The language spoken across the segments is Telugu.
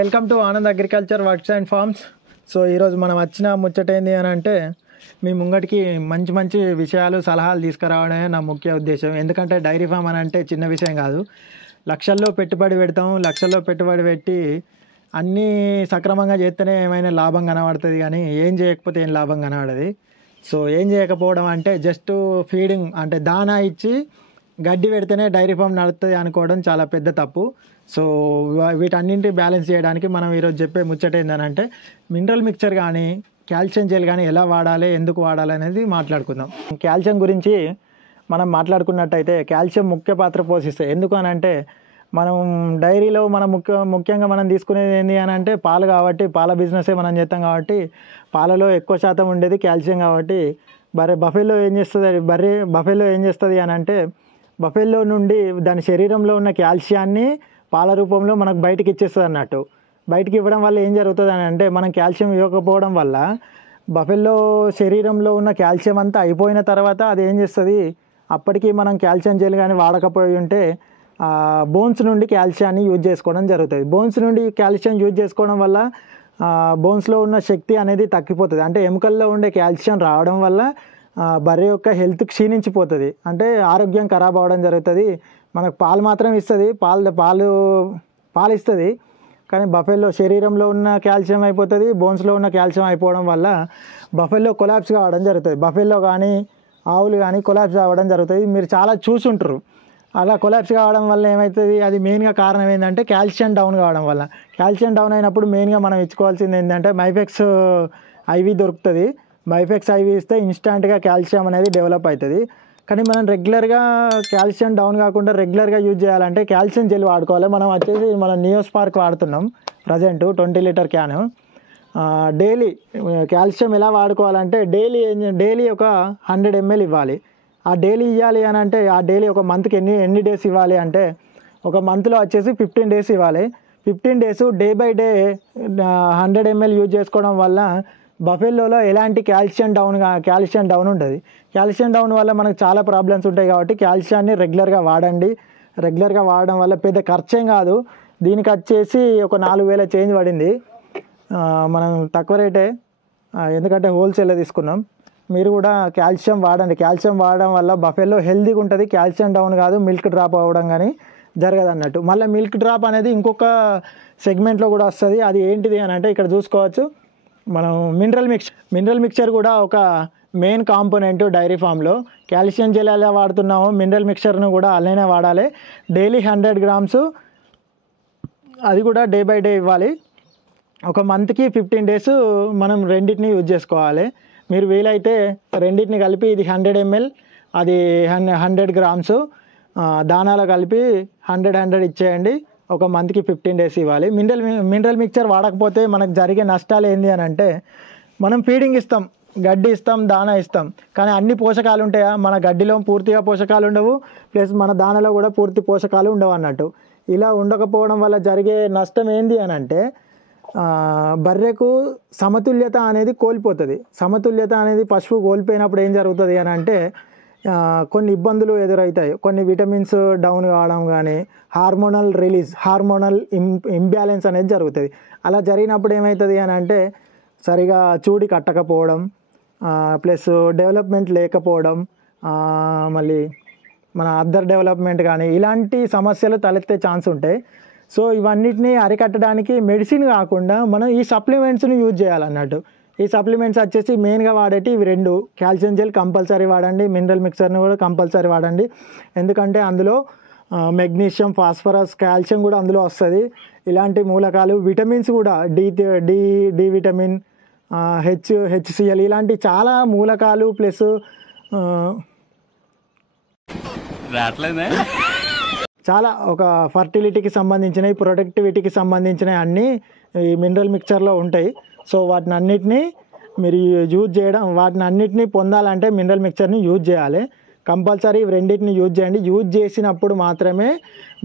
Welcome to Anand agriculture works and farms. So ఈరోజు మనం వచ్చిన ముచ్చట ఏంది అని అంటే మీ ముంగటికి మంచి మంచి విషయాలు సలహాలు తీసుకురావడమే నా ముఖ్య ఉద్దేశం. ఎందుకంటే డైరీ ఫామ్ అని అంటే చిన్న విషయం కాదు. లక్షల్లో పెట్టుబడి పెడతాం, లక్షల్లో పెట్టుబడి పెట్టి అన్నీ సక్రమంగా చేస్తేనే ఏమైనా లాభం కనబడుతుంది, కానీ ఏం చేయకపోతే ఏం లాభం కనబడదు. సో ఏం చేయకపోవడం అంటే జస్ట్ ఫీడింగ్ అంటే దానా ఇచ్చి గడ్డి పెడితేనే డైరీ ఫామ్ నడుస్తుంది అనుకోవడం చాలా పెద్ద తప్పు. సో వీటన్నింటినీ బ్యాలెన్స్ చేయడానికి మనం ఈరోజు చెప్పే ముచ్చట ఏంటంటే మినరల్ మిక్చర్ కానీ కాల్షియం జెల్ కానీ ఎలా వాడాలి, ఎందుకు వాడాలి అనేది మాట్లాడుకుందాం. కాల్షియం గురించి మనం మాట్లాడుకున్నట్టయితే కాల్షియం ముఖ్య పాత్ర పోషిస్తాయి. ఎందుకు అని అంటే మనం డైరీలో మనం ముఖ్యంగా మనం తీసుకునేది ఏంటి అని అంటే పాలు కాబట్టి, పాల బిజినెసే మనం చేస్తాం కాబట్టి పాలలో ఎక్కువ శాతం ఉండేది కాల్షియం. కాబట్టి బఫెల్లో ఏం చేస్తుంది అని అంటే బఫెల్లో నుండి దాని శరీరంలో ఉన్న కాల్షియాన్ని పాల రూపంలో మనకు బయటికి ఇచ్చేస్తుంది అన్నట్టు. బయటికి ఇవ్వడం వల్ల ఏం జరుగుతుంది అని అంటే మనం కాల్షియం ఇవ్వకపోవడం వల్ల బఫెల్లో శరీరంలో ఉన్న కాల్షియం అంతా అయిపోయిన తర్వాత అది ఏం చేస్తుంది, అప్పటికి మనం కాల్షియం జెల్ కానీ వాడకపోయి ఉంటే బోన్స్ నుండి కాల్షియాన్ని యూజ్ చేసుకోవడం జరుగుతుంది. బోన్స్ నుండి కాల్షియం యూజ్ చేసుకోవడం వల్ల బోన్స్లో ఉన్న శక్తి అనేది తగ్గిపోతుంది. అంటే ఎముకల్లో ఉండే కాల్షియం రావడం వల్ల బర్రె యొక్క హెల్త్ క్షీణించిపోతుంది, అంటే ఆరోగ్యం ఖరాబ్ అవ్వడం జరుగుతుంది. మనకు పాలు మాత్రం ఇస్తుంది, పాలు ఇస్తుంది, కానీ బఫెల్లో శరీరంలో ఉన్న కాల్షియం అయిపోతుంది, బోన్స్లో ఉన్న కాల్షియం అయిపోవడం వల్ల బఫెల్లో కొలాప్స్ కావడం జరుగుతుంది. బఫెల్లో కానీ ఆవులు కానీ కొలాప్స్ కావడం జరుగుతుంది. మీరు చాలా చూసుంటారు. అలా కొలాప్స్ కావడం వల్ల ఏమవుతుంది, అది మెయిన్గా కారణం ఏంటంటే కాల్షియం డౌన్ కావడం వల్ల. కాల్షియం డౌన్ అయినప్పుడు మెయిన్గా మనం ఇచ్చుకోవాల్సింది ఏంటంటే మైఫెక్స్ ఐవి దొరుకుతుంది. మైఫెక్స్ ఐవి ఇస్తే ఇన్స్టాంట్గా కాల్షియం అనేది డెవలప్ అవుతుంది. కానీ మనం రెగ్యులర్గా కాల్షియం డౌన్ కాకుండా రెగ్యులర్గా యూజ్ చేయాలంటే కాల్షియం జెల్ వాడుకోవాలి. మనం నియోస్పార్క్ వాడుతున్నాం present 20 litre can. Daily calcium ఎలా వాడుకోవాలంటే డైలీ ఒక 100 ml ఇవ్వాలి. ఆ డైలీ ఇవ్వాలి అని అంటే ఆ డైలీ ఒక మంత్కి ఎన్ని డేస్ ఇవ్వాలి అంటే ఒక మంత్లో వచ్చేసి 15 డేస్ ఇవ్వాలి. 15 days day by day 100 ml use చేసుకోవడం వల్ల బఫెల్లోలో ఎలాంటి కాల్షియం డౌన్ ఉంటుంది. కాల్షియం డౌన్ వల్ల మనకు చాలా ప్రాబ్లమ్స్ ఉంటాయి. కాబట్టి కాల్షియాన్ని రెగ్యులర్గా వాడండి. రెగ్యులర్గా వాడడం వల్ల పెద్ద ఖర్చేం కాదు. దీనికి వచ్చేసి ఒక 4,000 చేంజ్ పడింది. మనం తక్కువ రేటే, ఎందుకంటే హోల్సేల్లో తీసుకున్నాం. మీరు కూడా కాల్షియం వాడండి. కాల్షియం వాడడం వల్ల బఫెల్లో హెల్తీగా ఉంటుంది. కాల్షియం డౌన్ కాదు, మిల్క్ డ్రాప్ అవ్వడం కానీ జరగదు అన్నట్టు. మళ్ళీ మిల్క్ డ్రాప్ అనేది ఇంకొక సెగ్మెంట్లో కూడా వస్తుంది. అది ఏంటిది అని అంటే ఇక్కడ చూసుకోవచ్చు. మనం మినరల్ మిక్చర్ కూడా ఒక మెయిన్ కాంపోనెంట్ డైరీ ఫామ్లో. కాల్షియం జెల్ ఎలా వాడుతున్నామో మినరల్ మిక్చర్ను కూడా అలానే వాడాలి. డైలీ 100 grams, అది కూడా డే బై డే ఇవ్వాలి. ఒక మంత్కి 15 డేస్ మనం రెండింటిని యూజ్ చేసుకోవాలి. మీరు వీలైతే రెండింటిని కలిపి ఇది 100 ml, అది 100 grams దానాలో కలిపి 100 ఇచ్చేయండి. ఒక మంత్కి 15 డేస్ ఇవ్వాలి. మినరల్ మిక్చర్ వాడకపోతే మనకు జరిగే నష్టాలు ఏంటి అని అంటే మనం ఫీడింగ్ ఇస్తాం, గడ్డి ఇస్తాం, దానా ఇస్తాం, కానీ అన్ని పోషకాలు ఉంటాయా? మన గడ్డిలో పూర్తిగా పోషకాలు ఉండవు, ప్లస్ మన దానాలో కూడా పూర్తి పోషకాలు ఉండవు అన్నట్టు. ఇలా ఉండకపోవడం వల్ల జరిగే నష్టం ఏంటి అని అంటే బర్రెకు సమతుల్యత అనేది కోల్పోతుంది. సమతుల్యత అనేది పశువు కోల్పోయినప్పుడు ఏం జరుగుతుంది అని అంటే కొన్ని ఇబ్బందులు ఎదురవుతాయి. కొన్ని విటమిన్స్ డౌన్ కావడం కానీ హార్మోనల్ ఇంబ్యాలెన్స్ అనేది జరుగుతుంది. అలా జరిగినప్పుడు ఏమవుతుంది అని అంటే సరిగా చూడి కట్టకపోవడం, ప్లస్ డెవలప్మెంట్ లేకపోవడం, మళ్ళీ మన అదర్ డెవలప్మెంట్ కానీ ఇలాంటి సమస్యలు తలెత్తే ఛాన్స్ ఉంటాయి. సో ఇవన్నిటిని అరికట్టడానికి మెడిసిన్ కాకుండా మనం ఈ సప్లిమెంట్స్ని యూజ్ చేయాలన్నట్టు. ఈ సప్లిమెంట్స్ వచ్చేసి మెయిన్గా వాడేటి ఇవి 2. కాల్షియం జెల్ కంపల్సరీ వాడండి, మినరల్ మిక్చర్ని కూడా కంపల్సరీ వాడండి. ఎందుకంటే అందులో మెగ్నీషియం, ఫాస్ఫరస్, కాల్షియం కూడా అందులో వస్తుంది. ఇలాంటి మూలకాలు, విటమిన్స్ కూడా డి విటమిన్, హెచ్సిఎల్ ఇలాంటి చాలా మూలకాలు ప్లస్ చాలా ఒక ఫర్టిలిటీకి సంబంధించినవి, ప్రొడక్టివిటీకి సంబంధించినవి అన్నీ ఈ మినరల్ మిక్చర్లో ఉంటాయి. సో వాటిని అన్నిటినీ మీరు వాటిని అన్నిటినీ పొందాలంటే మినరల్ మిక్చర్ని యూజ్ చేయాలి. కంపల్సరీ రెండింటిని యూజ్ చేయండి. యూజ్ చేసినప్పుడు మాత్రమే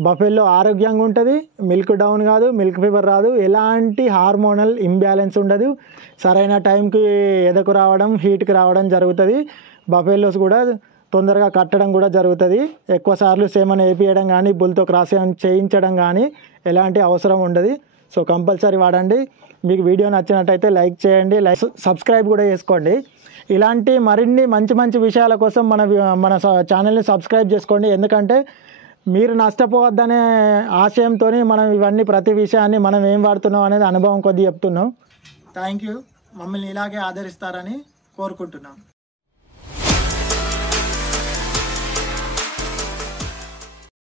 బఫెల్లో ఆరోగ్యంగా ఉంటుంది, మిల్క్ డౌన్ కాదు, మిల్క్ ఫీవర్ రాదు, ఎలాంటి హార్మోనల్ ఇంబ్యాలెన్స్ ఉండదు, సరైన టైంకి ఎదకు రావడం, హీట్కి రావడం జరుగుతుంది. బఫెల్లోస్ కూడా తొందరగా కట్టడం కూడా జరుగుతుంది. ఎక్కువ సార్లు సేమను వేపియడం కానీ బుల్తో క్రాస్ చేయించడం కానీ ఎలాంటి అవసరం ఉండదు. సో కంపల్సరీ వాడండి. మీకు వీడియో నచ్చినట్టయితే లైక్ చేయండి, సబ్స్క్రైబ్ కూడా చేసుకోండి. ఇలాంటి మరిన్ని మంచి మంచి విషయాల కోసం మన ఛానల్ని సబ్స్క్రైబ్ చేసుకోండి. ఎందుకంటే మీరు నష్టపోవద్దనే ఆశయంతో మనం ఇవన్నీ ప్రతి విషయాన్ని మనం ఏం వాడుతున్నాం అనేది అనుభవం కొద్దీ చెప్తున్నాం. Thank you. మమ్మల్ని ఇలాగే ఆదరిస్తారని కోరుకుంటున్నాం.